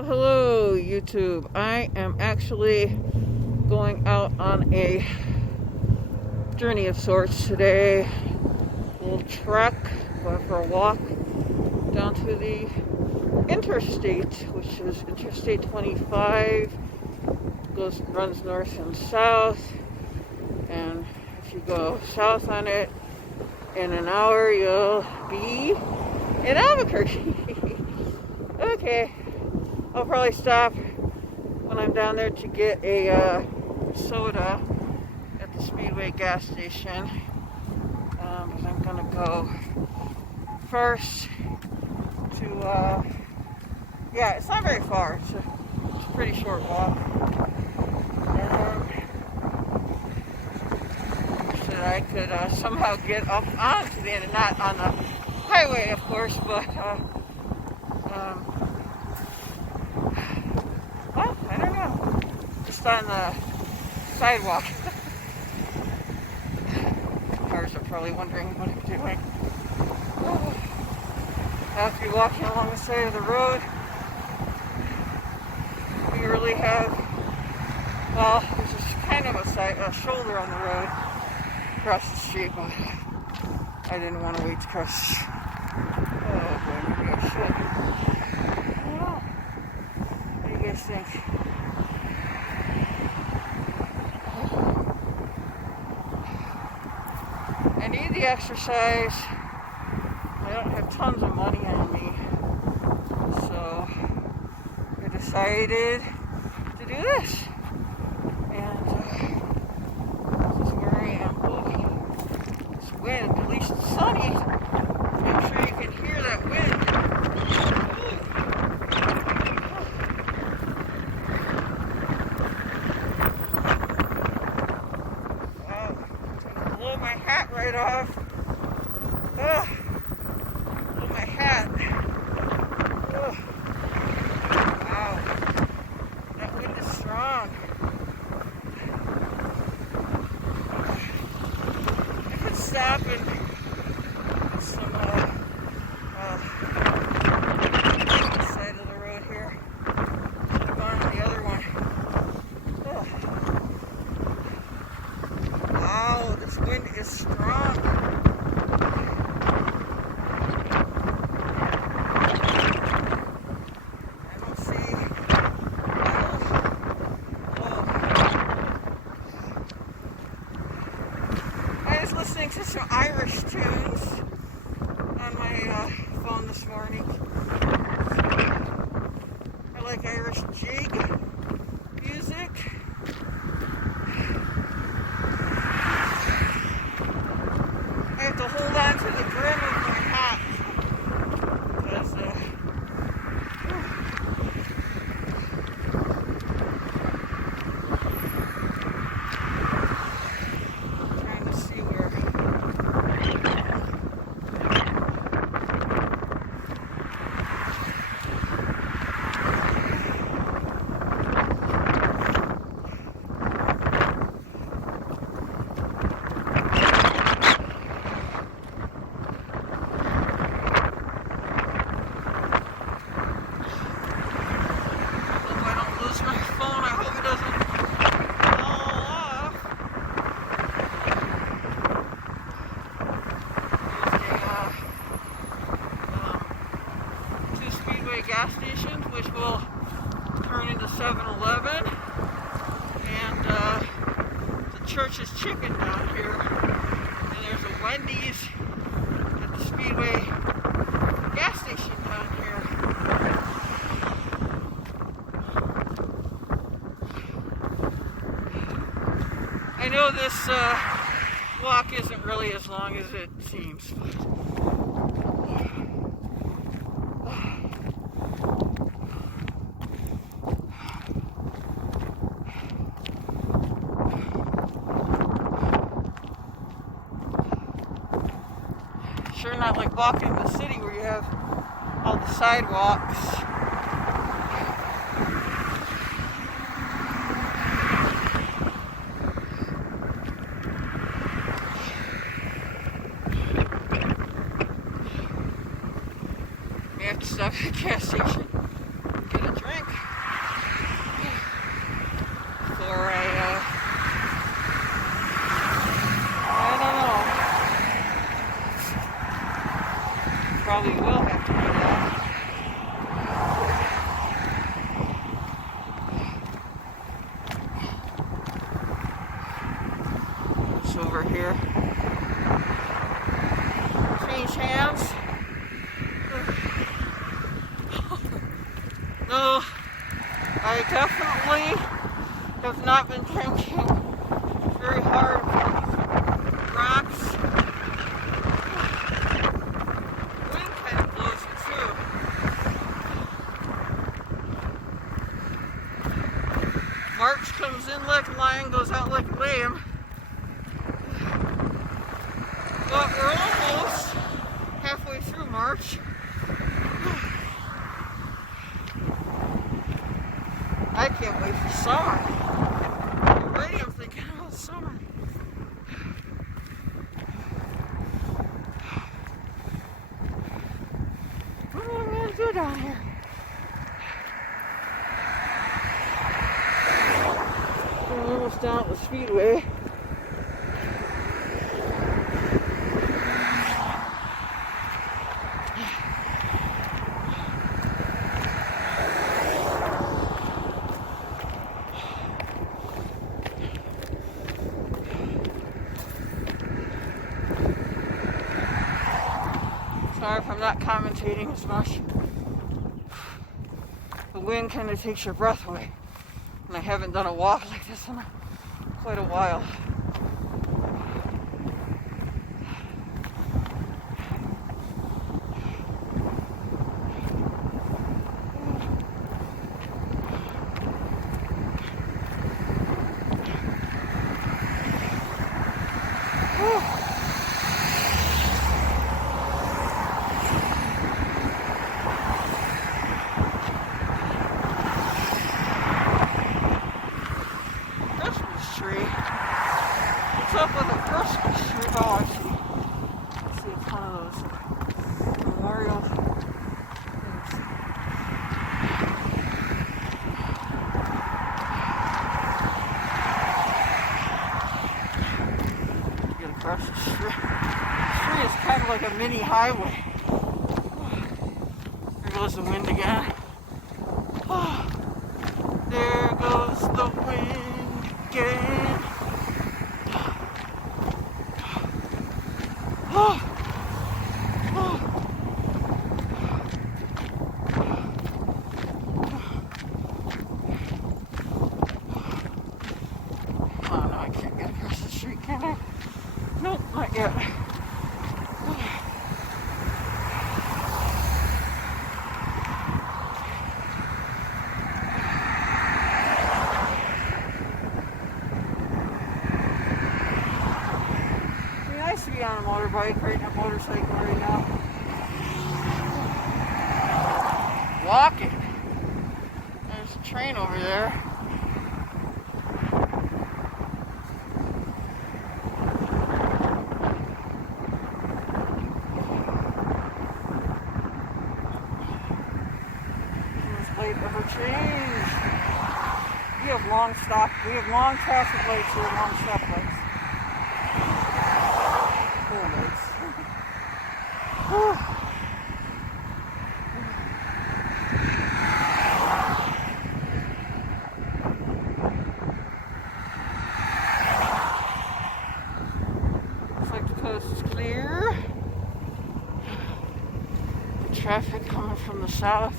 Well, hello YouTube. I am actually going out on a journey of sorts today. A little trek, going for a walk down to the Interstate, which is Interstate 25. Runs north and south, and if you go south on it, in an hour you'll be in Albuquerque. Okay, I'll probably stop when I'm down there to get a soda at the Speedway gas station. But I'm gonna go first to, yeah, it's not very far. It's a pretty short walk. So that I could somehow get up onto the end, not on the highway, of course, but well, I don't know, just on the sidewalk. Cars are probably wondering what I'm doing. I have to be walking along the side of the road. We really have, well, there's just kind of a shoulder on the road across the street, but I didn't want to wait to cross the street. Oh boy, maybe I should. I don't know. What do you guys think? I need the exercise. I don't have tons of money on me, so I decided to do this. And this is where I am. Oh, this wind, at least it's sunny. I'm sure you can hear that wind. Wow, it's gonna blow my hat right off. Blow my hat. Wow, that wind is strong. I could stop and get some side of the road here. Should have gone to the other one. Wow, this wind is strong. Listening to some Irish tunes on my phone this morning. I like Irish jig music. I have to hold on to the brim of my hat because gas stations, which will turn into 7-Eleven, and the Church's Chicken down here, and there's a Wendy's at the Speedway gas station down here. I know this walk isn't really as long as it seems. Sure not like walking in the city where you have all the sidewalks. We have to stop at the gas station and get a drink. over here. Change hands. No, I definitely have not been drinking very hard rocks. The wind kind of blows it too. March comes in like a lion, goes out like a lamb. But we're almost halfway through March. I can't wait for summer. Already I'm thinking about summer. What am I going to do down here? We're almost down at the Speedway. Sorry if I'm not commentating as much. The wind kind of takes your breath away. And I haven't done a walk like this in quite a while. What's up with a Christmas tree? Oh, I see it's one of those memorial things. Get across the street. The tree is kind of like a mini highway. There goes the wind again. There goes the wind again. Oh no, I can't get across the street, can I? Nope, not yet. It'd be nice to be on a motorbike, riding a motorcycle right now. Walking. There's a train over there. Ever change. We have long traffic lights here, long stop lights. Cool lights. Looks like the coast is clear. The traffic coming from the south.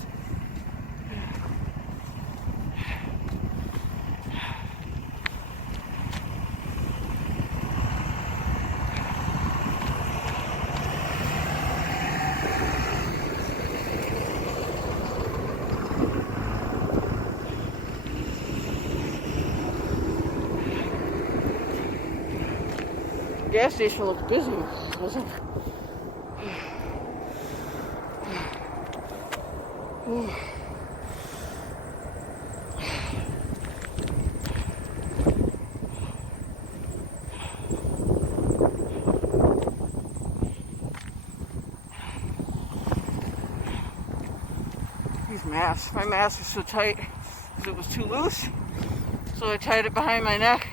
The gas station looks busy, doesn't it? These masks. My mask was so tight because it was too loose. So I tied it behind my neck.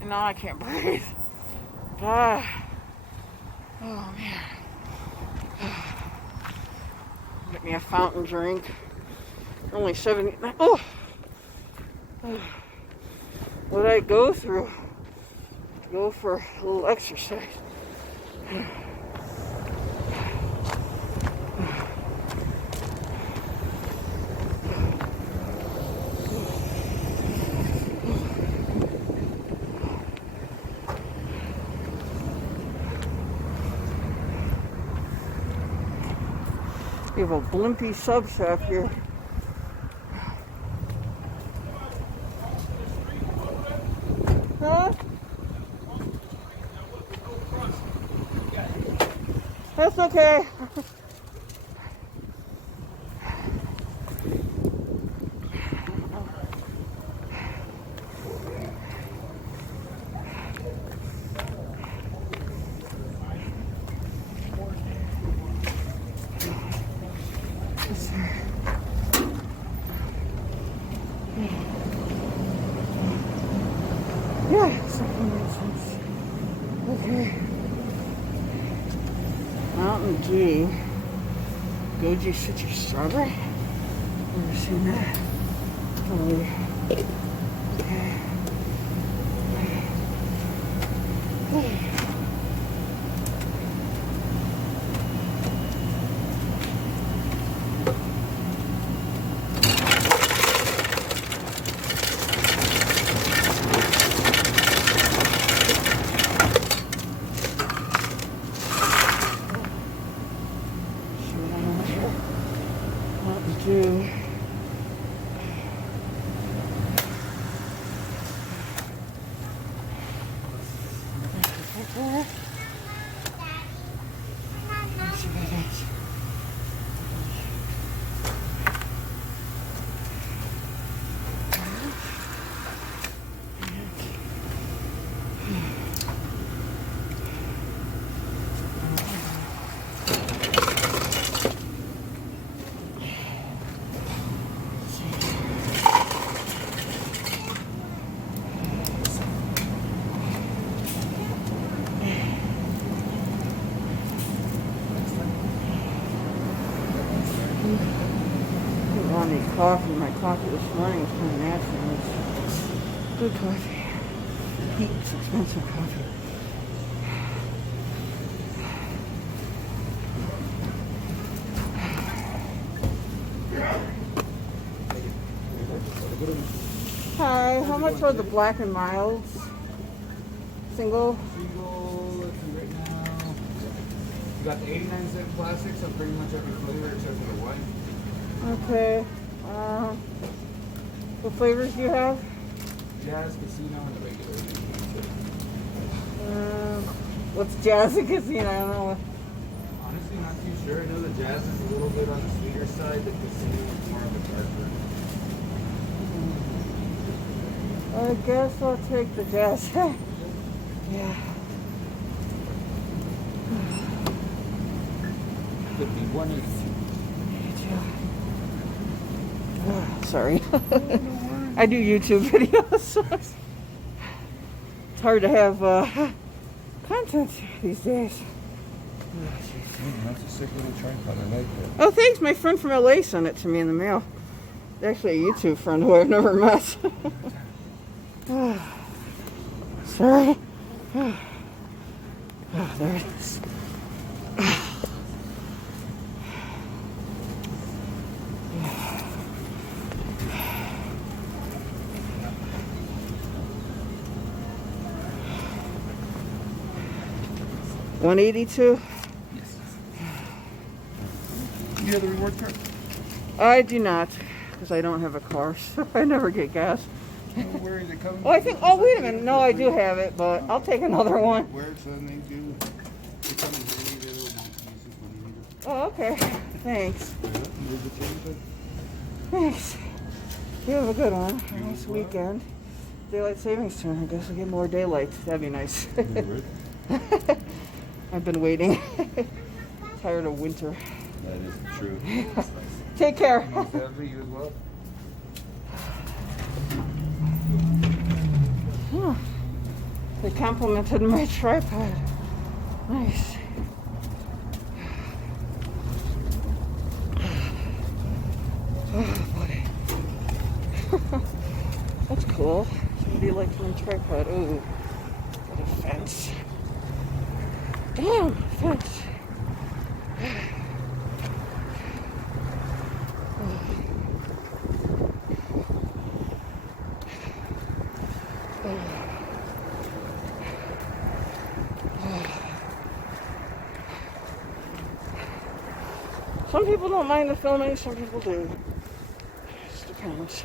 And now I can't breathe. Oh man. Get me a fountain drink. Only 79. What I go through. go for a little exercise. We have a Blimpie sub shop here. Huh? That's okay. Yeah, something makes sense. Okay. Mountain Dew. Goji citrus strawberry. Never seen that. Totally. Okay. Do I need coffee. My coffee this morning was kind of nasty. It's good coffee. It's expensive coffee. Hi, how much are the Black and Milds? Single? Single, let's see right now. You got the 89-cent plastics on pretty much every flavor except for the white. Okay. What flavors do you have? Jazz, Casino, and the regular. What's Jazz and Casino? I don't know. Honestly, not too sure. I know the Jazz is a little bit on the sweeter side. The Casino is more of a darker. I guess I'll take the Jazz. Yeah. Could be 180. Sorry. I do YouTube videos, so it's hard to have content these days. That's a sick little tripod. I like that. Oh, thanks. My friend from LA sent it to me in the mail. Actually, a YouTube friend who I've never met. Sorry. Oh, there it is. $182. Yes. You have the reward card? I do not, because I don't have a car, so I never get gas. Where is it coming? Oh, I think. Oh, wait a minute. No, I do have it, but I'll take another one. Where it's they do. It's coming here. Oh, okay. Thanks. Thanks. You have a good one. A nice weekend. Daylight savings time. I guess I'll get more daylight. That'd be nice. I've been waiting. Tired of winter. That is true. Take care. Most definitely, you as well. Huh. They complimented my tripod. Nice. Oh boy. That's cool. Somebody likes my tripod. Ooh. Got a Damn fence. Some people don't mind the filming, some people do. Just depends.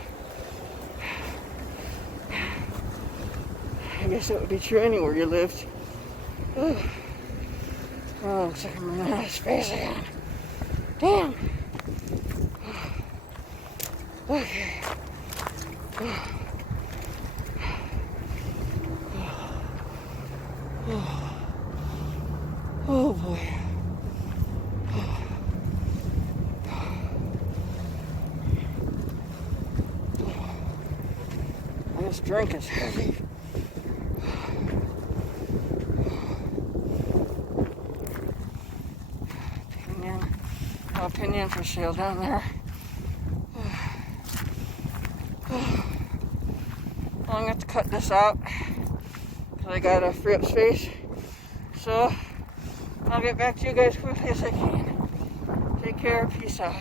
I guess it would be true anywhere you lived. Oh, looks like I'm running out of space again. Damn. Okay. Oh boy. This drink is heavy. Opinion for sale down there. I'm gonna have to cut this out because I gotta free up space. So I'll get back to you guys quickly as I can. Take care. Peace out.